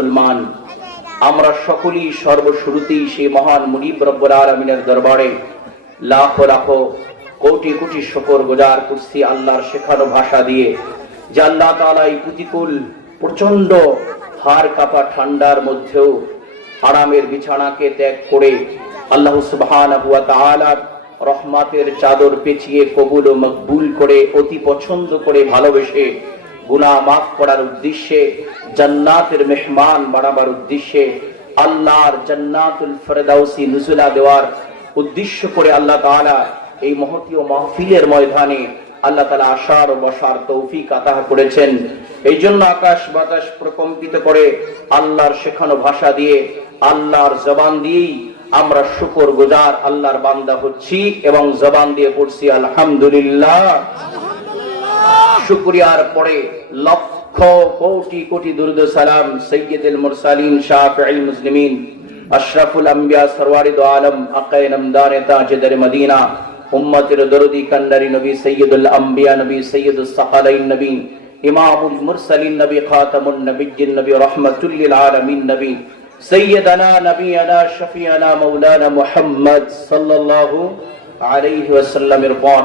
মুসলমান, আমরা সকলেই সর্বশুরুতেই সেই মহান মুনিব রব্বুল আলামিনের দরবারে লাখো লাখো কোটি কোটি শুকর গুজার করছি আল্লাহর শেখানো ভাষা দিয়ে, যে আল্লাহ তাআলা এই প্রতিকূল প্রচন্ড হাড় কাঁপা ঠান্ডার মধ্যেও আরামের বিছানাকে ত্যাগ করে আল্লাহ সুবহানাহু ওয়া তাআলার রহমতের চাদর পেঁচিয়ে কবুল ও মকবুল করে অতি পছন্দ করে ভালোবেসে গুনাহ মাফ করার উদ্দেশ্যে, জান্নাতের মেহমান বানাবার উদ্দেশ্যে, আল্লাহর জান্নাতুল ফেরদাউসি নুজুলা দেওয়ার উদ্দেশ্য করে আল্লাহ তাআলা এই মহতীয় মাহফিলের ময়দানে আল্লাহ তাআলা আসার ও বসার তৌফিক আতা করেছেন। এই জন্য আকাশ বাতাস প্রকম্পিত করে আল্লাহর শেখানো ভাষা দিয়ে, আল্লাহর জবান দিয়েই আমরা শুকর গুজার আল্লাহর বান্দা হচ্ছি এবং জবান দিয়ে পড়ছি আলহামদুলিল্লাহ। শুকরিয়ার পরে লক্ষ কোটি কোটি দুরুদ ও সালাম সাইয়্যিদুল মুরসালিন শাফিউল মুসলিমিন আশরাফুল আম্বিয়া সরওয়ারে দো আলম আকায়ে নামদার তাজদার মদিনা উম্মতের দরদি কান্ডারি নবী সাইয়্যিদুল আম্বিয়া নবী সাইয়্যিদুস সাকালাইন নবী ইমামুল মুরসালিন নবী খাতামুন নবিয়্যিন নবী রাহমাতুল লিল আলামিন নবী সাইয়্যিদানা নবিয়ানা শফিয়ানা মাওলানা মুহাম্মদ সাল্লাল্লাহু আলাইহি ওয়াসাল্লামের পর